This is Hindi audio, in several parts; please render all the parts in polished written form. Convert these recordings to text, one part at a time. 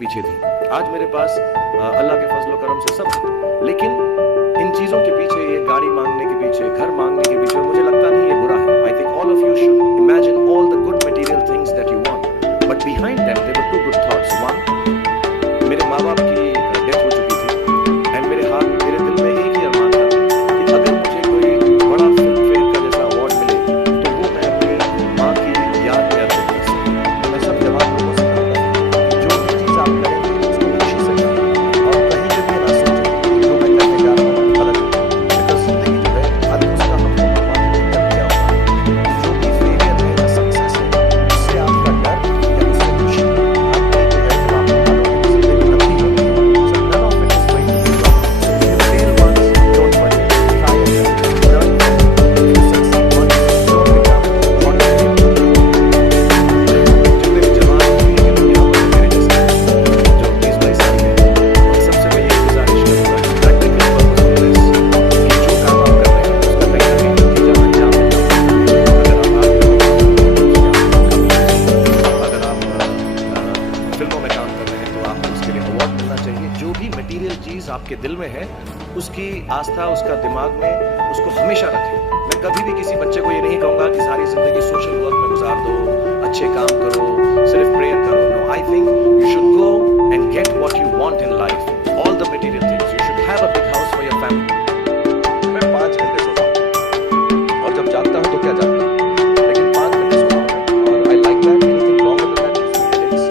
पीछे थी। आज मेरे पास अल्लाह के फजल करम से सब है, लेकिन इन चीज़ों के पीछे, ये गाड़ी मांगने के पीछे, घर मांगने के पीछे, मुझे लगता नहीं ये बुरा है। I think all of you should imagine all the good material things that you want, but behind them there were two good thoughts. One, मेरे माँ बाप की डेथ हो चुकी थी एंड मेरे दिल में एक ही अरमान था कि अगर मुझे कोई बड़ा फिल्म फेयर का जैसा अवार्ड मिले तो वो मैं अपनी माँ की याद में अर्पित कर सकूँ। मैं सब जवान लोगों से कहता हूँ, जो भी चीज़ आप करेंगे उसको खुशी से करें और कहीं पे भी ना सोचें जो मैं करने जा रहा हूँ गलत है, बिकॉज जिंदगी जो है आज उसका हमको भगवान ने कर दिया होगा। जो भी फेलियर है या सक्सेस है, उससे आपका डर या उससे खुशी आपकी जो है जब आप निकालोगे तो जिंदगी लंबी होगी। So none of it is going to be wrong. So if you fail once, don't worry, try again, learn from it. If you succeed once, don't become ordinary. जितने भी जवान हैं ये लोग यहाँ पर मेरे जैसे जो 20-22 साल के हैं, उन सबसे मैं यही गुजारिश करूँगा कि प्रैक्टिकल पर्पस ऑफ दिस, कि जो काम आप कर रहे हैं उसका कहीं ना कहीं नतीजा अंजाम मिलना चाहिए। अगर आप आर्ट में काम कर रहे हैं, अगर आप फिल्मों में काम कर रहे हैं तो आपको उसके लिए अवार्ड मिलना चाहिए। जो भी मटेरियल चीज़ आपके दिल में है उसकी आस्था, उसका दिमाग में उसको हमेशा रखें। मैं कभी भी किसी बच्चे को ये नहीं कहूँगा कि सारी जिंदगी सोशल वर्क में गुजार दो, अच्छे काम करो, सिर्फ प्रेयर करो। No, I think you should go and get what you want in life, all the material things. You should have a big house for your family. मैं 5 घंटे सोता हूँ और जब जागता हूँ तो क्या जागता हूँ, लेकिन 5 घंटे सोता हूँ मैं, और I like that. Anything longer than that gives me headaches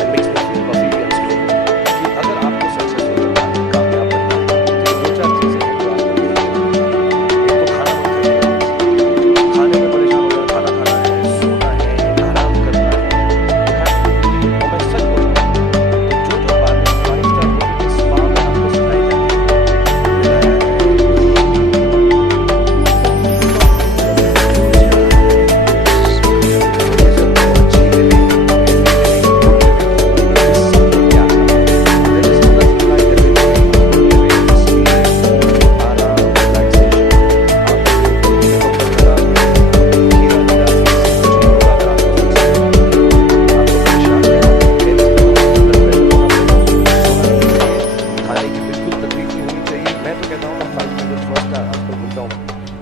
and makes me feel coffee and strain. कि अगर आपको सक्सेस हो जाना है, कामयाब बनना है, तो ये 2-4 चीज़ें हैं जो आप करेंगे। एक तो खाना मत खाइएगा, खाने में परेशान हो जाना, खाना खाना है, सोना है, आराम करना है, you have to- और मैं सच बोल रहा हूँ, तो जो बातें 5 स्टार होटल के स्पा में आपको सिखाई जाती है,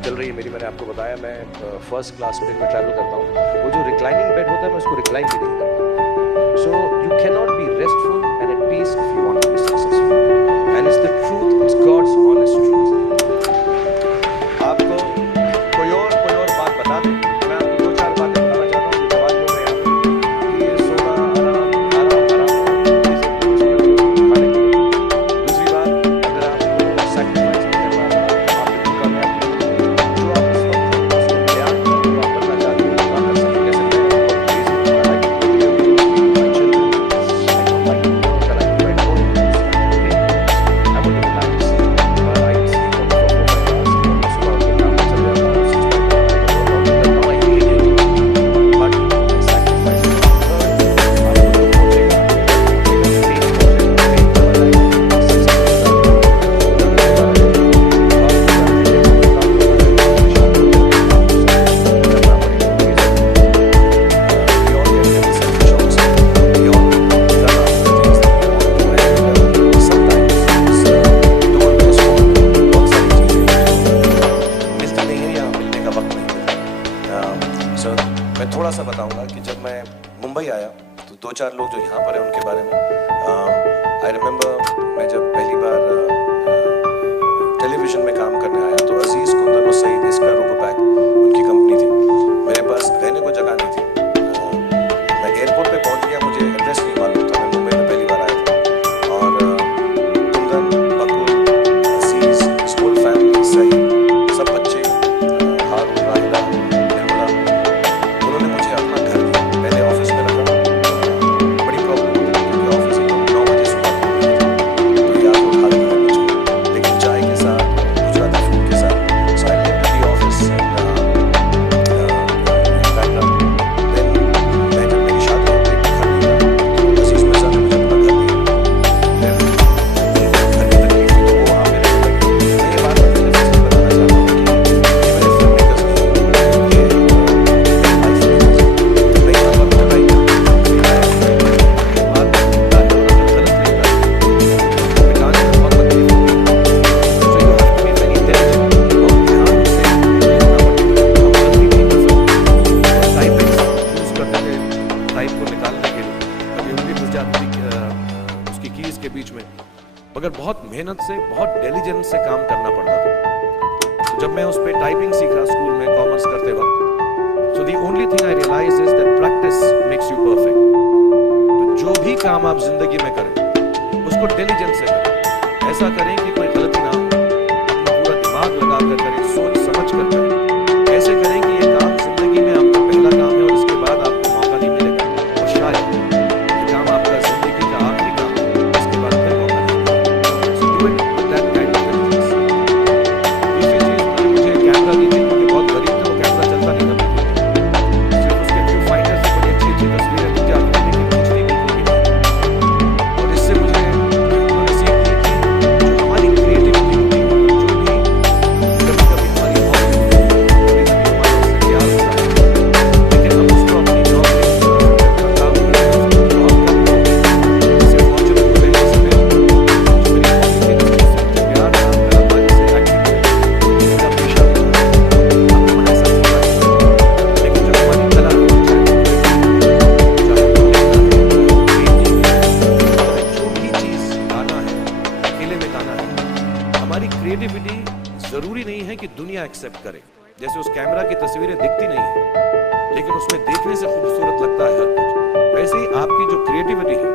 चल रही है मेरी, मैंने आपको बताया मैं फर्स्ट क्लास प्लेन में ट्रैवल करता हूँ। वो जो रिक्लाइनिंग बेड होता है मैं उसको रिक्लाइन भी नहीं करता। So you can not be restful and at peace if you want to be successful, and it's the truth, it's God's honest truth. आपको कोई और बात बता दें, मैं आपको 2-4 बातें बताना चाहता हूँ। जवान लोग हैं यहाँ पे, कि ये सोना आराम खाने के लिए। दूसरी बात, अगर आपको सैक्रिफाइस नहीं करना था, आप बिल्कुल कामयाब नहीं होंगे। जो आप इस वक्त हैं, उसको तैयार करें, जो आप बनना चाहते हैं घुस जाती थी उसकी कीज के बीच में, मगर बहुत मेहनत से, बहुत डिलीजेंस से काम करना पड़ता था। तो जब मैं उस पर टाइपिंग सीखा स्कूल में कॉमर्स करते वक्त, so the only thing I realize is that practice makes you perfect. तो जो भी काम आप जिंदगी में करें उसको डिलीजेंस से करें, ऐसा करें कि कोई गलती ना हो, अपना पूरा दिमाग लगा कर करें, सोच समझ कर करें, ऐसे करें कि ये काम जिंदगी में आपका पहला काम है और इसके बाद आपको मौका नहीं मिलेगा, और शायद ये काम आपका जिंदगी का आखिरी काम है, इसके बाद फिर मौका नहीं मिलेगा। So do it with that kind of diligence. दूसरी चीज उन्होंने मुझे कैमरा दी थी, क्योंकि बहुत गरीब था, वो कैमरा चलता नहीं था बिल्कुल, सिर्फ उसके व्यू फाइंडर से बड़ी अच्छी अच्छी तस्वीरें दिख जाती थी, लेकिन खींचनी बिल्कुल भी नहीं। और इससे मुझे उन्होंने सीख दी कि जो हमारी क्रिएटिविटी होती है, जो भी कभी कभी हमारी हॉबी होती है, कभी कभी हमारा उससे प्यार होता है, लेकिन हम उसको अपनी जॉब में नहीं बना सकते, अपना काम नहीं है, उसको जॉब करते हैं। इससे फॉर्चुनेट हुए जैसे मैं, जो मेरी हॉबी थी, जिससे मुझे प्यार था, कलाकारी से, एक्टिंग से, मेरा पेशा भी था, हम लोगों ने ऐसा सोचा नहीं। लेकिन जो हमारी कला है, चाहे वो लिखना है, पेंटिंग है, चाहे जो भी चीज गाना है, अकेले में गाना है, हमारी क्रिएटिविटी जरूरी नहीं है कि दुनिया एक्सेप्ट करे। जैसे उस कैमरा की तस्वीरें दिखती नहीं है, लेकिन उसमें देखने से खूबसूरत लगता है हर कुछ, वैसे ही आपकी जो क्रिएटिविटी है